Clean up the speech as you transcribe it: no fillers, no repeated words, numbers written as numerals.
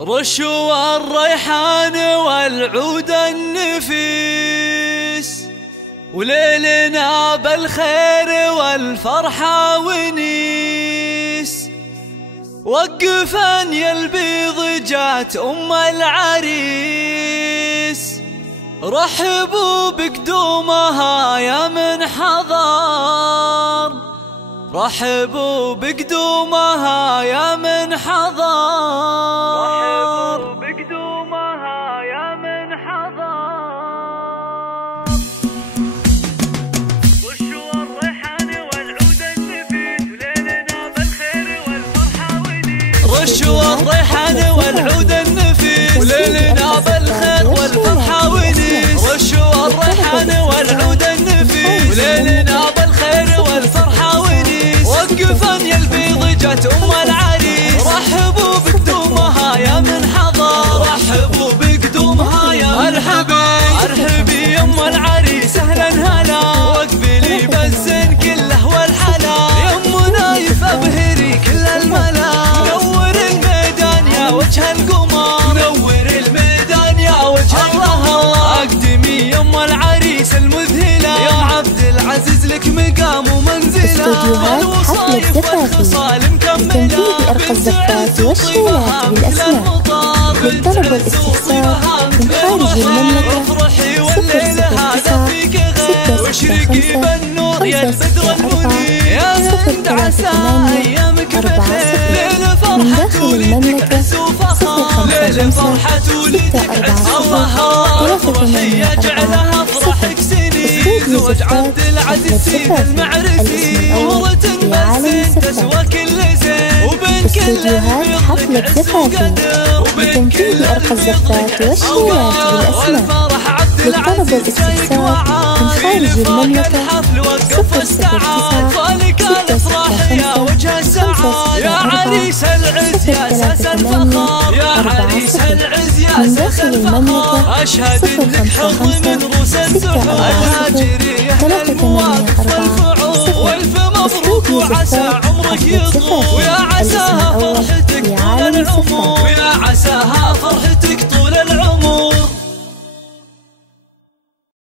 رشوا الريحان والعود النفيس، وليلنا بالخير والفرحة ونيس. وقفا يا البيض جات أم العريس، رحبوا بقدومها يا من حضر، رحبوا بقدومها يا من حضر، رحبوا بقدومها يا من حضر. رشوا الريحان والعود النفيس، وليلنا بالخير والفرحة ونيس. رشوا الريحان والعود النفيس، وليلنا بالخير والفرحة ونيس. رشوا الريحان والعود النفيس، وليلنا بالخير والفرحة ونيس. وقفا يا البيض جات أم العريس، رحبوا بقدومها يا من حضر، رحبوا بقدومها يا مرحبا. ارحبي يا أم العريس أهلا هلا، واقبلي بالزين كله والحلا. يا أمنا يفبهري كل الملا، نور الميدان يا وجه القمر، نور الميدان يا وجه الله. اقدمي يا أم العريس المذهلة، يا عبد العزيز لك مقام ومنزلة. استوديوهات حفلة زفافي لتنفيذ أرقى الزفات والشيلات بالأسماء. للطلب والاستفسار من خارج المملكة 005-665-634 من داخل المملكة 055-644-38. زوج عبد العزيز سيد المعرفي، ورة بس تسوى كل زين، وبين كل حفلة زفافي لتنفيذ أرقى الزفات والشيلات بالأسماء. للطلب والاستفسار من خارج المملكة 009-665-638. من داخل المملكة 055-644-38. استوديو زفات حفلة زفافي الاسم الأول